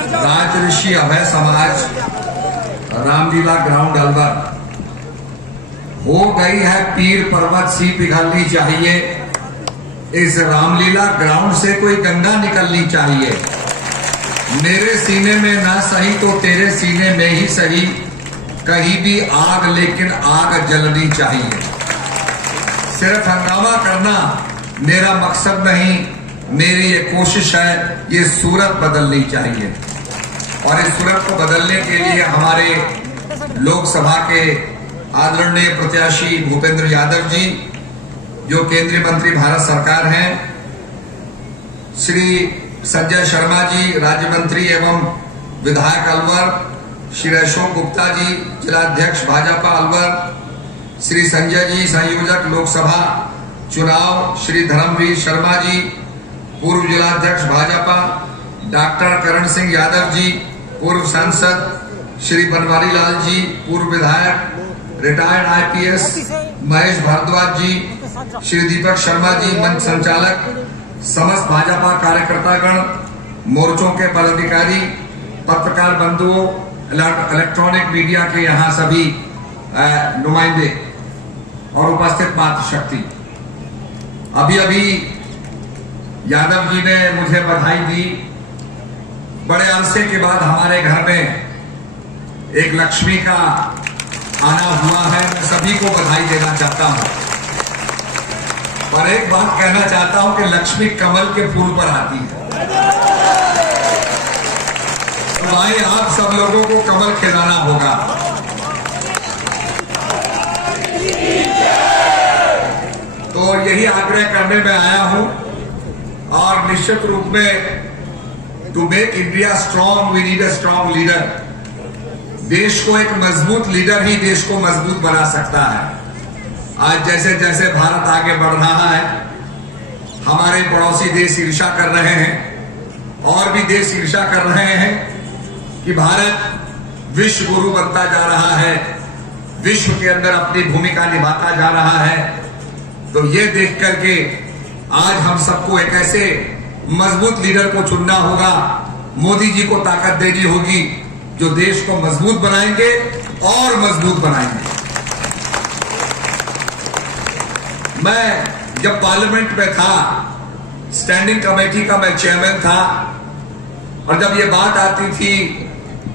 राजऋषि अभय समाज रामलीला ग्राउंड अलवर हो गई है पीर पर्वत सी पिघलनी चाहिए। इस रामलीला ग्राउंड से कोई गंगा निकलनी चाहिए। मेरे सीने में ना सही तो तेरे सीने में ही सही, कहीं भी आग लेकिन आग जलनी चाहिए। सिर्फ हंगामा करना मेरा मकसद नहीं, मेरी ये कोशिश है, ये सूरत बदलनी चाहिए। और इस सूरत को बदलने के लिए हमारे लोकसभा के आदरणीय प्रत्याशी भूपेंद्र यादव जी, जो केंद्रीय मंत्री भारत सरकार हैं, श्री संजय शर्मा जी राज्य मंत्री एवं विधायक अलवर, श्री अशोक गुप्ता जी जिलाध्यक्ष भाजपा अलवर, श्री संजय जी संयोजक लोकसभा चुनाव, श्री धर्मवीर शर्मा जी पूर्व जिलाध्यक्ष भाजपा, डॉक्टर करण सिंह यादव जी पूर्व सांसद, श्री बनवारी लाल जी पूर्व विधायक, रिटायर्ड आईपीएस महेश भारद्वाज जी, श्री दीपक शर्मा जी मंच संचालक, समस्त भाजपा कार्यकर्तागण, मोर्चों के पदाधिकारी, पत्रकार बंधुओं, इलेक्ट्रॉनिक मीडिया के यहाँ सभी नुमाइंदे और उपस्थित मातृशक्ति। अभी यादव जी ने मुझे बधाई दी। बड़े अरसे के बाद हमारे घर में एक लक्ष्मी का आना हुआ है। मैं सभी को बधाई देना चाहता हूं, पर एक बात कहना चाहता हूं कि लक्ष्मी कमल के फूल पर आती है। तो भाई आप सब लोगों को कमल खिलाना होगा। तो यही आग्रह करने में आया हूं। और निश्चित रूप में to make India strong we need a strong leader. देश को एक मजबूत लीडर ही देश को मजबूत बना सकता है। आज जैसे जैसे भारत आगे बढ़ रहा है, हमारे पड़ोसी देश ईर्ष्या कर रहे हैं और भी देश ईर्ष्या कर रहे हैं कि भारत विश्व गुरु बनता जा रहा है, विश्व के अंदर अपनी भूमिका निभाता जा रहा है। तो ये देख करके आज हम सबको एक ऐसे मजबूत लीडर को चुनना होगा, मोदी जी को ताकत देनी होगी, जो देश को मजबूत बनाएंगे और मजबूत बनाएंगे। मैं जब पार्लियामेंट में था, स्टैंडिंग कमेटी का मैं चेयरमैन था, और जब ये बात आती थी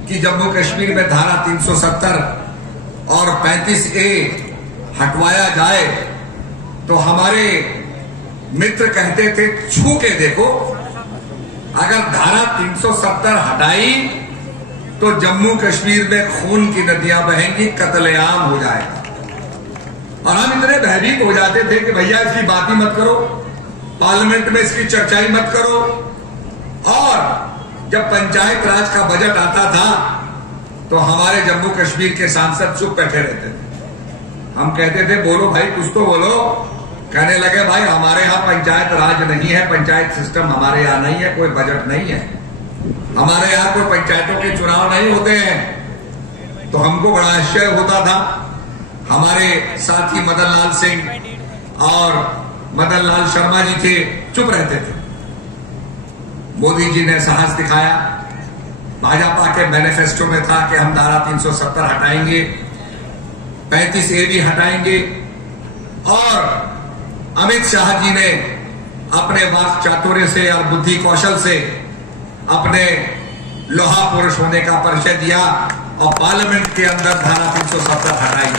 कि जम्मू कश्मीर में धारा 370 और 35A हटवाया जाए, तो हमारे मित्र कहते थे छू के देखो, अगर धारा 370 हटाई तो जम्मू कश्मीर में खून की नदियां बहेंगी, कत्लेआम हो जाएगा। और हम इतने भयभीत हो जाते थे कि भैया इसकी बात ही मत करो, पार्लियामेंट में इसकी चर्चा ही मत करो। और जब पंचायत राज का बजट आता था तो हमारे जम्मू कश्मीर के सांसद चुप बैठे रहते थे। हम कहते थे बोलो भाई, कुछ तो बोलो। कहने लगे भाई हमारे यहाँ पंचायत राज नहीं है, पंचायत सिस्टम हमारे यहाँ नहीं है, कोई बजट नहीं है, हमारे यहाँ कोई पंचायतों के चुनाव नहीं होते हैं। तो हमको बड़ा आश्चर्य होता था। हमारे साथी मदन लाल सिंह और मदन लाल शर्मा जी थे, चुप रहते थे। मोदी जी ने साहस दिखाया। भाजपा के मैनिफेस्टो में था कि हम धारा 370 हटाएंगे, 35A भी हटाएंगे। और अमित शाह जी ने अपने वाक चातुर्य से और बुद्धि कौशल से अपने लोहा पुरुष होने का परिचय दिया और पार्लियामेंट के अंदर धारा 370 हटाई।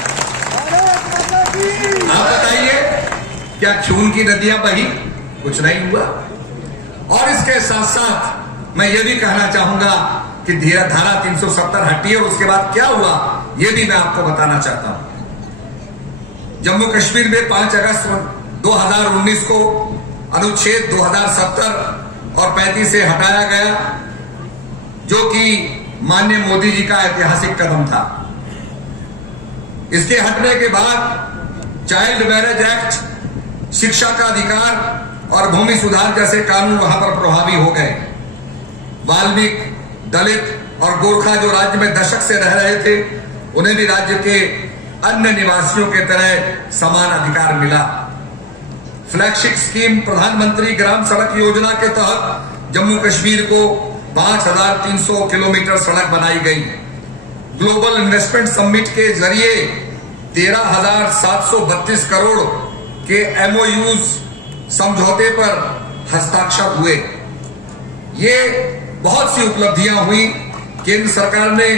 आप बताइए, क्या खून की नदियां बही? कुछ नहीं हुआ। और इसके साथ साथ मैं ये भी कहना चाहूंगा कि धारा 370 हटी और उसके बाद क्या हुआ, ये भी मैं आपको बताना चाहता हूं। जम्मू कश्मीर में 5 अगस्त 2019 को अनुच्छेद 2070 और 35 से हटाया गया, जो कि माननीय मोदी जी का ऐतिहासिक कदम था। इसके हटने के बाद चाइल्ड मैरिज एक्ट, शिक्षा का अधिकार और भूमि सुधार जैसे कानून वहां पर प्रभावी हो गए। वाल्मीकि, दलित और गोरखा जो राज्य में दशक से रह रहे थे, उन्हें भी राज्य के अन्य निवासियों के तरह समान अधिकार मिला। फ्लैगशिप स्कीम प्रधानमंत्री ग्राम सड़क योजना के तहत जम्मू कश्मीर को 5,300 किलोमीटर सड़क बनाई गई। ग्लोबल इन्वेस्टमेंट समिट के जरिए 13,732 करोड़ के MOUs समझौते पर हस्ताक्षर हुए। ये बहुत सी उपलब्धियां हुई। केंद्र सरकार ने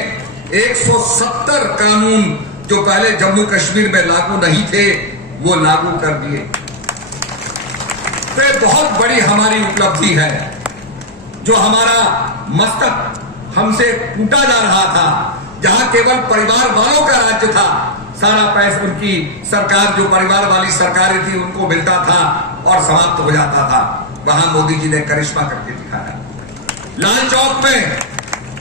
170 कानून जो पहले जम्मू कश्मीर में लागू नहीं थे वो लागू कर दिए। तो बहुत बड़ी हमारी उपलब्धि है। जो हमारा मस्तक हमसे कूटा जा रहा था, जहां केवल परिवार वालों का राज्य था, सारा पैसा उनकी सरकार जो परिवार वाली सरकारें थी उनको मिलता था और समाप्त हो जाता था, वहां मोदी जी ने करिश्मा करके दिखाया। लाल चौक में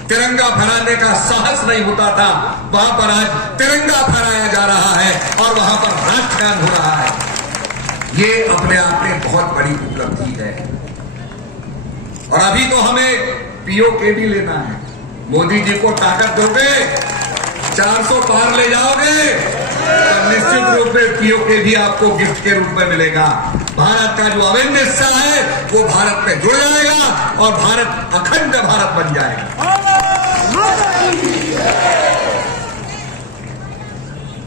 तिरंगा फहराने का साहस नहीं होता था, वहां पर आज तिरंगा फहराया जा रहा है और वहां पर राष्ट्रगान हो रहा है। ये अपने आप में बहुत बड़ी उपलब्धि है। और अभी तो हमें POK भी लेना है। मोदी जी को ताकत दोगे, 400 पार ले जाओगे, तो निश्चित रूप में POK भी आपको गिफ्ट के रूप में मिलेगा। भारत का जो अभिन्न हिस्सा है वो भारत में जुड़ जाएगा और भारत अखंड भारत बन जाएगा।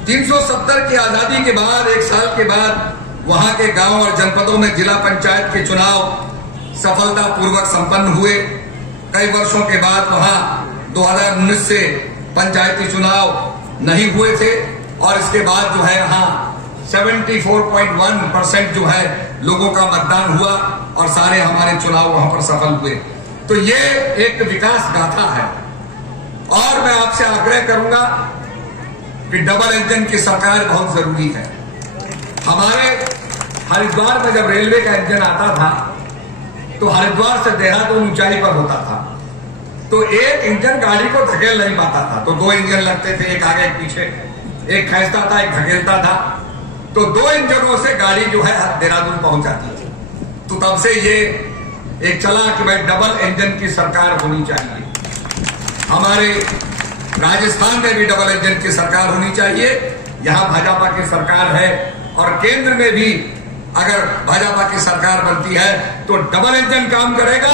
370 की आजादी के बाद, एक साल के बाद, वहां के गांव और जनपदों में जिला पंचायत के चुनाव सफलतापूर्वक संपन्न हुए। कई वर्षों के बाद वहां 2019 से पंचायती चुनाव नहीं हुए थे और इसके बाद जो है यहाँ 74.1% जो है लोगों का मतदान हुआ और सारे हमारे चुनाव वहां पर सफल हुए। तो ये एक विकास गाथा है। और मैं आपसे आग्रह करूंगा कि डबल इंजन की सरकार बहुत जरूरी है। हमारे हरिद्वार में जब रेलवे का इंजन आता था तो हरिद्वार से देहरादून ऊंचाई पर होता था, तो एक इंजन गाड़ी को धकेल नहीं पाता था, तो 2 इंजन लगते थे, एक आगे एक पीछे, एक खींचता था एक धकेलता था, तो 2 इंजनों से गाड़ी जो है देहरादून पहुंच जाती थी। तो तब से ये एक चला कि भाई डबल इंजन की सरकार होनी चाहिए। हमारे राजस्थान में भी डबल इंजन की सरकार होनी चाहिए। यहां भाजपा की सरकार है और केंद्र में भी अगर भाजपा की सरकार बनती है तो डबल इंजन काम करेगा।